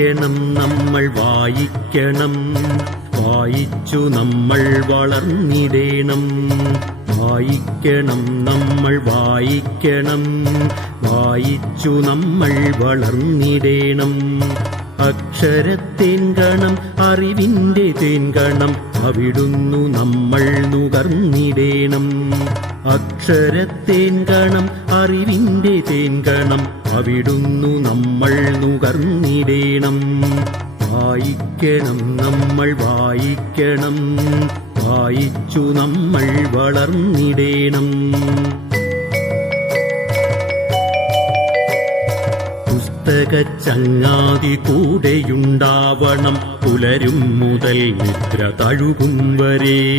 വായിക്കണം നമ്മൾ വായിക്കണം. വായിച്ചു നമ്മൾ വളർന്നിടേണം. വായിക്കണം നമ്മൾ വായിക്കണം. വായിച്ചു നമ്മൾ വളർന്നിടേണം. അക്ഷരത്തേൻകണം അറിവിന്റെ തേൻകണം അവിടുന്നു നമ്മൾ നുകർന്നിടേണം. അക്ഷരത്തേൻകണം അറിവിന്റെ തേൻകണം അവിടുന്നു നമ്മൾ നുകർന്നിടേണം. വായിക്കണം നമ്മൾ വായിക്കണം. വായിച്ചു നമ്മൾ വളർന്നിടേണം. ചങ്ങാതി കൂടെയുണ്ടാവണം പുലരും മുതൽ നിദ്ര തഴുകും വരെ.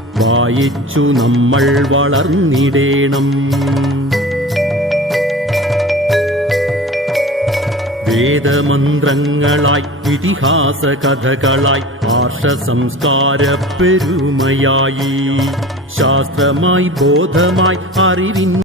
വായിച്ചു നമ്മൾ വളർന്നിടേണം. വേദമന്ത്രങ്ങളായി ഇതിഹാസ കഥകളായി ആർഷ സംസ്കാര പെരുമയായി. ശാസ്ത്രമായി ബോധമായി അറിവിൻ